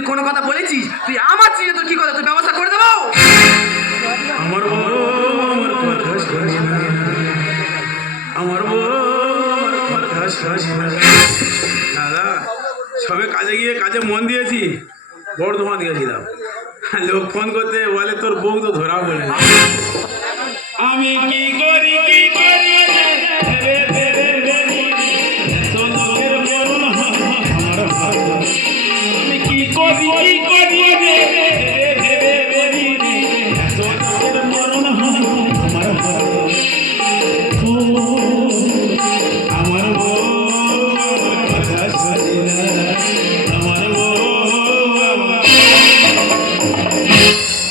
যদি কোনো কথা বলেছিস তুই আমার চিনে তোর কি কথা তোর ব্যবস্থা করে দেবো। আমার বউ আমার কথা শোনে না, আমার বউ আমার কথা শোনে না। দাদা সবে কাজে গিয়ে কাজে মন দিয়েছি, বর্ধমান গেছিলাম, লোক ফোন করতে বলে তোর বউ তো ধরা বলে। আমি কি করি কি করি আমি কি করি কি করি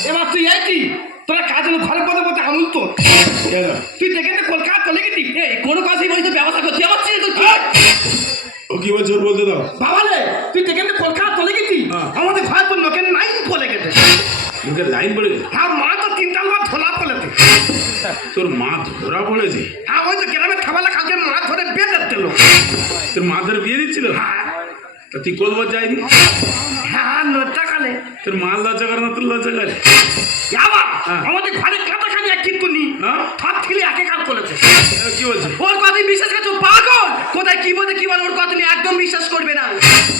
এবার তুই একই তোরা কাজের ঘরে পদে পদে আমুল তো তুই দেখে কলকাতা চলে গেছি কোনো কাজই বলি তো ব্যবস্থা করছি আমার চিনে তুই ও কি বলছো বলতে দাও। বাবালে তুই দেখে কলকাতা চলে গেছি আমাদের ঘরে তোর লোকের নাইন পলে গেছে। মুখের লাইন পড়ে গেছে? হ্যাঁ মা তো তিনটা বার ধরা পড়েছে। তোর মা ধরা পড়েছে? হ্যাঁ ওই তো গ্রামের খাবালা কালকে মা ধরে বিয়ে দিতে লোক। তোর মা ধরে বিয়ে দিচ্ছিল? হ্যাঁ তা তুই কোলবার যায়নি? হ্যাঁ লজ্জা কালে তোর মা লজ্জা করে না তোর লজ্জা করে? আমাদের ঘরে কাটাখানি এক কিন্তু নি সব ছেলে একে কাজ করেছে। কি বলছে? ওর কথা বিশ্বাস করছো পাগল? কোথায় কি বলে কি বলে ওর কথা তুমি একদম বিশ্বাস করবে না।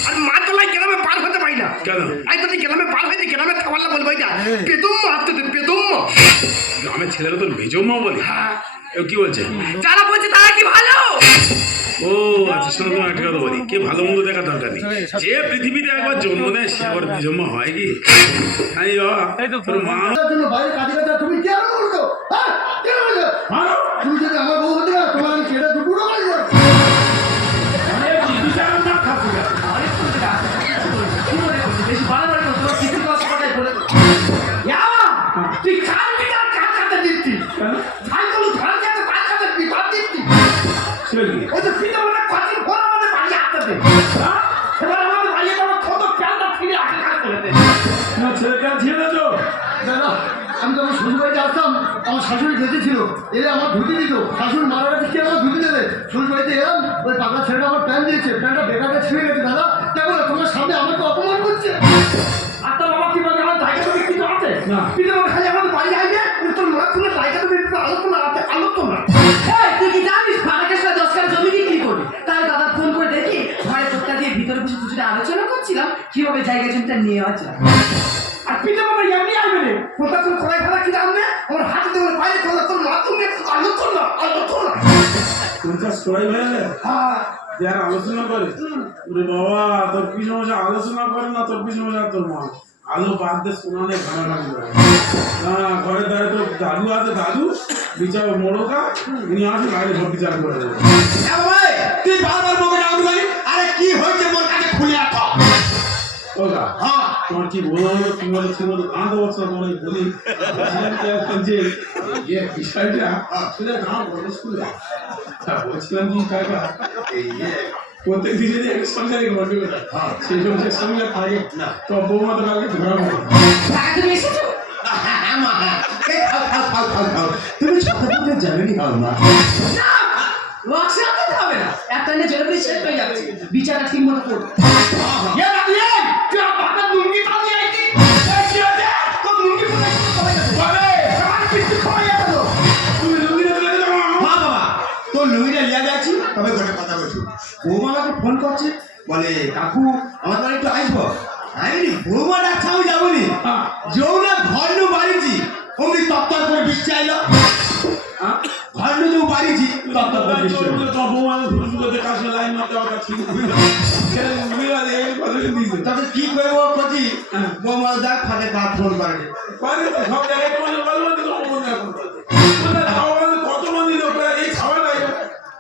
আর মা তোলাই গ্রামে পার হতে পারি না। কেন? আই তো গ্রামে পার হয়েছে গ্রামে খাবারটা বলবো না পেদম মারতে পেদম গ্রামের ছেলেরা তোর মেজমা বলে? হ্যাঁ কি বলছে? যারা বলছে তারা কি ভালো? ও আচ্ছা শোনো তোমার একটা কথা বলি, কে ভালো মন্দ দেখা দরকার নেই, যে পৃথিবীতে একবার জন্ম নেয় সে আবার মেজমা হয় কি? তাই বাবা তোর মা বাইরে কাজে কাজে তুমি কেন করছো? হ্যাঁ কেন করছো? তুমি যদি আমার বউ হতে না তোমার আমি সেটা দুপুরও করে দেবো। তুই কার বিটার কার কাছে দিচ্ছি ভাই তো ধরা যাচ্ছে কার কাছে বিপদ দিচ্ছি ওই তো ফিরে ওটা কদিন পর আমাদের বাড়ি আসতে এবার আমাদের বাড়ি তো কত প্যান্ডা ফিরে আগে কাজ করে দে না ছেলেটা ছিল না তো দাদা আমি তো আমার শ্বশুর বাড়িতে আসতাম, আমার শাশুড়ি বেঁচে ছিল, এলে আমার ধুতি দিত, শাশুড়ি মারা গেছে কি আমার ধুতি দেবে, শ্বশুর বাড়িতে এলাম ওই পাগলা ছেলেটা আমার প্যান্ট দিয়েছে, প্যান্টটা বেকারটা ছিঁড়ে গেছে। দাদা কেমন তোমার সামনে আমাকে অপমান করছে। আর তোর বাবা কি বলে আমার জায়গা তো বিক্রি আছে না ফিরে ওটা খালি আমাদের বাড়ি আসবে তোর মা তুমি জায়গা তো বিক্রি আলোচনা আছে আলোচনা তুই কি জানিস বাবাকে সাথে 10 কাঠা জমি বিক্রি করবি? তাই দাদা ফোন করে দেখি ঘরে তোরটা দিয়ে ভিতরে বসে দুজনে আলোচনা করছিলাম কিভাবে জায়গা জমিটা নেওয়া যায়। আর পিঠে বাবা এমনি আসবে রে কোথা তোর খোলাই ফেলা কি জানবে আমার হাতে দেওয়ার বাইরে খোলা তোর মা তুমি আলোচনা আলোচনা কোনটা সবাই ভাই হ্যাঁ যার আলোচনা করে ওরে বাবা তোর কি সমস্যা আলোচনা করে না তোর কি সমস্যা তোর মা আলো বাদ দিয়ে শোনানে ঘানাঘানি করে না ঘরে দাঁড়িয়ে তোর দাদু আছে দাদু বিচার মোড়কা উনি আসে বাইরে ভোট বিচার করে দেবে। তুই বারবার বকে ডাকবি বলি আরে কি হয়েছে মোর কাছে খুলে রাখো। ওগা হ্যাঁ তোমার কি বলা হলো তুমি বলে ছিল কাঁদ বছর মনে বলি যে ইয়ে বিষয়টা আসলে না বড় স্কুলে বলছিলাম কি কাকা এই প্রত্যেক দিনে যে একটা সংসারে ঘটে সেই সংসারের সঙ্গে থাকে না তো বৌমা তো কালকে ধরা হবে তুমি এসেছো তুমি সত্যি জানেনি ভালো না ওয়াক্সে আনতে হবে না একটা নিয়ে জলপরি শেষ হয়ে যাচ্ছে বিচারটা ঠিক মতো করো এ বাবু এ তুই আমার লুঙ্গি পানি আইতি এই কি হচ্ছে তো লুঙ্গি পরে বলে আমার কিছু খাওয়া গেল তুমি লুঙ্গি ধরে যাও মা বাবা তোর লুঙ্গিটা লিয়া যাচ্ছি তবে ঘরে কথা বলছি। বৌমা আমাকে ফোন করছে বলে কাকু আমার বাড়ি একটু আসবো। আমি বৌমা ডাকছে আমি যাবো নি যৌনা ঘর নু বাড়িছি অমনি তপ্তর করে বৃষ্টি আইলো ঘর নু যে বাড়িছি তপ্তর করে বৃষ্টি আইলো। তো বৌমা ধুরতে কাছে লাইন মারতে ওটা ঠিক ছেলে লুঙ্গিরা দিয়ে কথা দিয়েছে তবে কি করবো করছি বৌমা ডাক ফাটে তার ফোন করে পারে তো সব জায়গায় তোমার বলবো তো মন না করতে কত মন্দির লোক এই খাওয়া নাই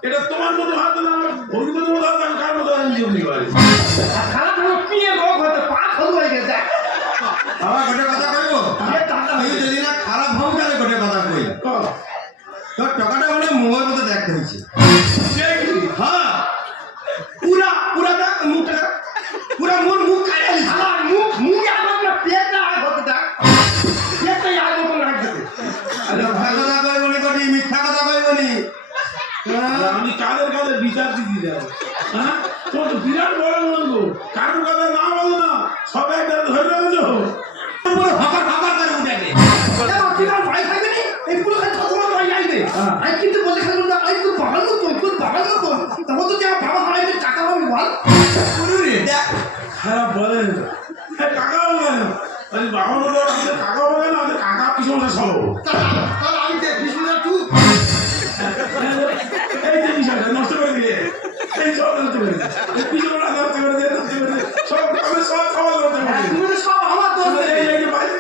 এটা তোমার মতো হাত না আমার ভবিষ্যৎ মতো হাত আমি কার মতো আমি জমি পারি খারাপ হলো পিয়ে রোগ হতে পা খোল হয়ে গেছে বাবা গোটে কথা কইব তুই যদি না খারাপ হোক তাহলে গোটে কথা কই তোর টাকাটা বলে মোহর মতো দেখতে হয়েছে। হ্যাঁ পুরা পুরা দেখ মুখটা পুরা মোর মুখ কাটা আমার মুখ মুখ আমার না পেটটা আর হতে দেখ পেটটা আর মতো লাগছে কথা কইব নি কটি মিথ্যা কথা কইব নি আমি কাদের কাদের বিচার দিতে যাবো হ্যাঁ তোর তো বিরাট বড় মন গো কারোর কথা না বলো না সবাই তাহলে আমি দেখিস না তুই এই যে বিষয়টা নষ্ট করে দিয়ে এই সব নষ্ট করে দিয়ে এই পিছনে নষ্ট করে দিয়ে সব আমি সব খাবার নষ্ট করে দিয়ে তুমি তো সব আমার দোষ দেবে। এই যে বাইরে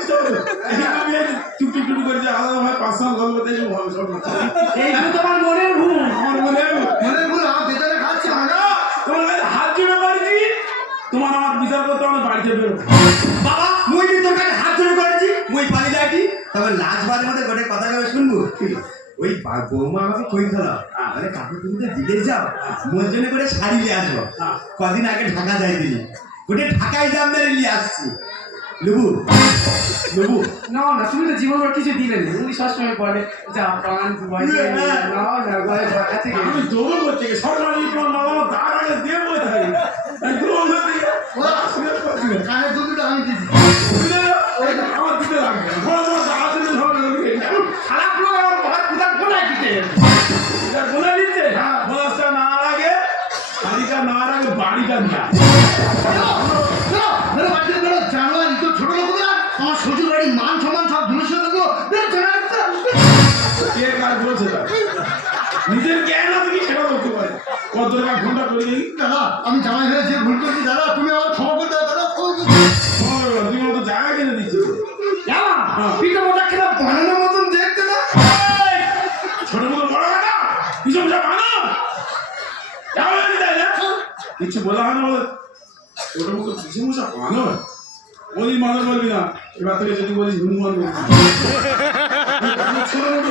আমি চুপটি চুপটি করে যে আলাদা ভাই পার্সোনাল গল্প করতে এসে ভালো সব নষ্ট করে দিয়ে। এইগুলো তোমার মনের ভুল। আমার মনে মনে ভুল আমার ভেতরে খাচ্ছে না তোমার কাছে হাত জোড়ে পারছি তোমার আমার বিচার করতে আমার বাড়িতে বেরো বাবা মুই কি তোর কাছে হাত ধরে করেছি মুই পালি যাইছি তবে লাস্ট বারের মধ্যে গোটে কথা কবে শুনবো ওই বৌমা আমাকে কই খেলা মানে কাকু তুমি তো বিদেশ যাও মোর জন্য করে শাড়ি নিয়ে আসবো কদিন আগে ঢাকা যাই দিলি গোটে ঢাকায় জামদানি নিয়ে আসছি লুবু লুবু না না তুমি তো জীবন ভর কিছু দিলে না। উনি সবসময় বলে যা প্রাণ দুবাই না না ঘরে ঢাকা থেকে আমি দৌড় করতে গিয়ে সরকারি তোমার বাবা আমার দাঁড় আগে দিয়ে বলে থাকি আমি দৌড় করতে গিয়ে কানের দুধটা আমি দিছি আমার দিতে লাগবে না বড় বড় দাঁড় দিতে হবে খারাপ লোক আমার ঘর কোথায় কোথায় দিতে এটা বলে দিচ্ছে বলাসটা না লাগে শাড়িটা না লাগে বাড়িটা না জানুয়ারি তো ছোট লোক আমার শ্বশুর বাড়ির মান সম্মান সব ধুলছে দেখো কে কাজ বলছে তা নিজের জ্ঞান আছে কি সেটা করতে পারে কত টাকা ঘন্টা করে দিই দাদা আমি জামাই হয়ে যে ভুল করছি দাদা তুমি আমার ক্ষমা করে দাও দাদা তুমি তো জায়গা কিনে দিচ্ছ জামা পিঠে মোটা খেলা বানানোর মতন দেখতে না। ছোট মতো বড় কথা কিছু বুঝা বানো কিছু বলা হয় না বলে ছোট মতো কিছু বুঝা বানো ওই মানুষ বলবি না এবার থেকে যদি বলিস হনুমান বলবি ছোট মতো